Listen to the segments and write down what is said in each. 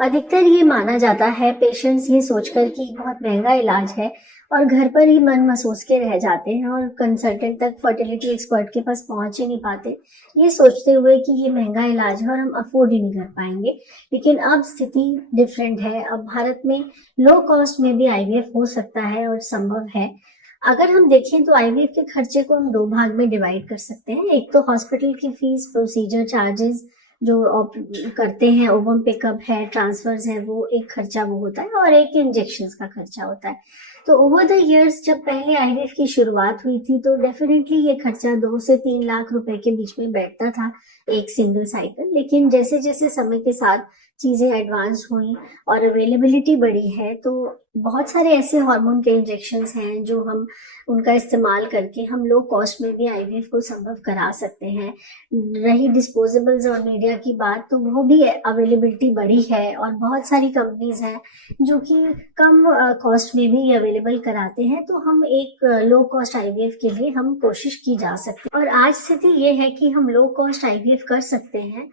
अधिकतर ये माना जाता है, पेशेंट्स ये सोचकर कि बहुत महंगा इलाज है और घर पर ही मन मसोस के रह जाते हैं और कंसल्टेंट तक फर्टिलिटी एक्सपर्ट के पास पहुंच ही नहीं पाते, ये सोचते हुए कि ये महंगा इलाज है और हम अफोर्ड ही नहीं कर पाएंगे। लेकिन अब स्थिति डिफरेंट है। अब भारत में लो कॉस्ट में भी आईवीएफ हो सकता है और संभव है। अगर हम देखें तो आईवीएफ के खर्चे को हम दो भाग में डिवाइड कर सकते हैं। एक तो हॉस्पिटल की फीस, प्रोसीजर चार्जेस जो करते हैं, ओवम पिकअप है, ट्रांसफर्स है, वो एक खर्चा वो होता है, और एक इंजेक्शंस का खर्चा होता है। तो ओवर द इयर्स जब पहले आईवीएफ की शुरुआत हुई थी तो डेफिनेटली ये खर्चा 2 से 3 लाख रुपए के बीच में बैठता था एक सिंगल साइकिल। लेकिन जैसे जैसे समय के साथ चीजें एडवांस हुई और अवेलेबिलिटी बढ़ी है, तो बहुत सारे ऐसे हार्मोन के इंजेक्शंस हैं जो हम उनका इस्तेमाल करके हम लो कॉस्ट में भी आईवीएफ को संभव करा सकते हैं। रही डिस्पोजेबल्स और मीडिया की बात, तो वो भी अवेलेबिलिटी बढ़ी है और बहुत सारी कंपनीज हैं जो कि कम कॉस्ट में भी अवेलेबल कराते हैं। तो हम एक लो कॉस्ट आईवीएफ के लिए हम कोशिश की जा सकती है। और आज स्थिति ये है कि हम लो कॉस्ट आईवीएफ कर सकते हैं,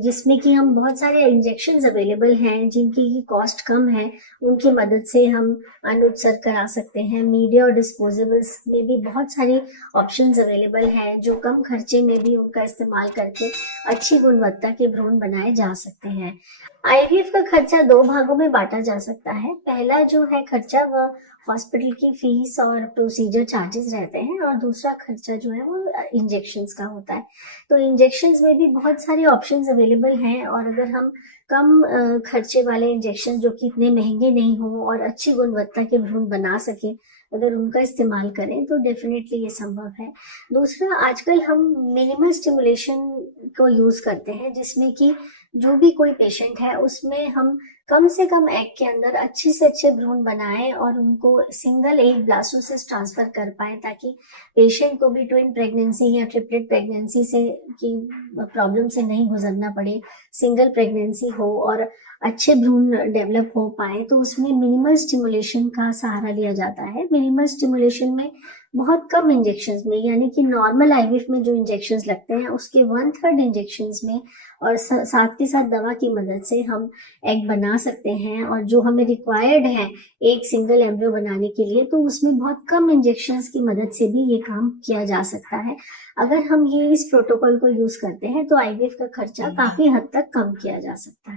जिसमें कि हम बहुत सारे इंजेक्शंस अवेलेबल हैं जिनकी की कॉस्ट कम है, उनकी मदद से हम अनुत्सर्ग करा सकते हैं। मीडिया और डिस्पोजेबल्स में भी बहुत सारी ऑप्शंस अवेलेबल हैं जो कम खर्चे में भी उनका इस्तेमाल करके अच्छी गुणवत्ता के भ्रूण बनाए जा सकते हैं। आईवीएफ का खर्चा दो भागों में बांटा जा सकता है। पहला जो है खर्चा वह हॉस्पिटल की फीस और प्रोसीजर चार्जेस रहते हैं, और दूसरा खर्चा जो है वो इंजेक्शंस का होता है। तो इंजेक्शंस में भी बहुत सारे ऑप्शंस अवेलेबल हैं, और अगर हम कम खर्चे वाले इंजेक्शन जो कि इतने महंगे नहीं हो और अच्छी गुणवत्ता के भ्रूण बना सके, अगर उनका इस्तेमाल करें तो डेफिनेटली ये संभव है। दूसरा, आजकल हम मिनिमल स्टिमुलेशन को यूज करते हैं, जिसमें कि जो भी कोई पेशेंट है उसमें हम कम से कम एग के अंदर अच्छे से अच्छे भ्रूण बनाएं और उनको सिंगल एग ब्लास्टोसिस्ट ट्रांसफर कर पाए, ताकि पेशेंट को भी ट्विन प्रेगनेंसी या ट्रिपलेट प्रेगनेंसी से की प्रॉब्लम से नहीं गुजरना पड़े, सिंगल प्रेगनेंसी हो और अच्छे भ्रूण डेवलप हो पाए। तो उसमें मिनिमल स्टिमुलेशन का सहारा लिया जाता है। मिनिमल स्टिमुलेशन में बहुत कम इंजेक्शंस में, यानी कि नॉर्मल आईवीएफ में जो इंजेक्शंस लगते हैं उसके 1/3 इंजेक्शंस में और साथ के साथ दवा की मदद से हम एग बना सकते हैं। और जो हमें रिक्वायर्ड है एक सिंगल एम्ब्रियो बनाने के लिए, तो उसमें बहुत कम इंजेक्शंस की मदद से भी ये काम किया जा सकता है। अगर हम ये इस प्रोटोकॉल को यूज करते हैं तो आईवीएफ का खर्चा काफी हद तक कम किया जा सकता है।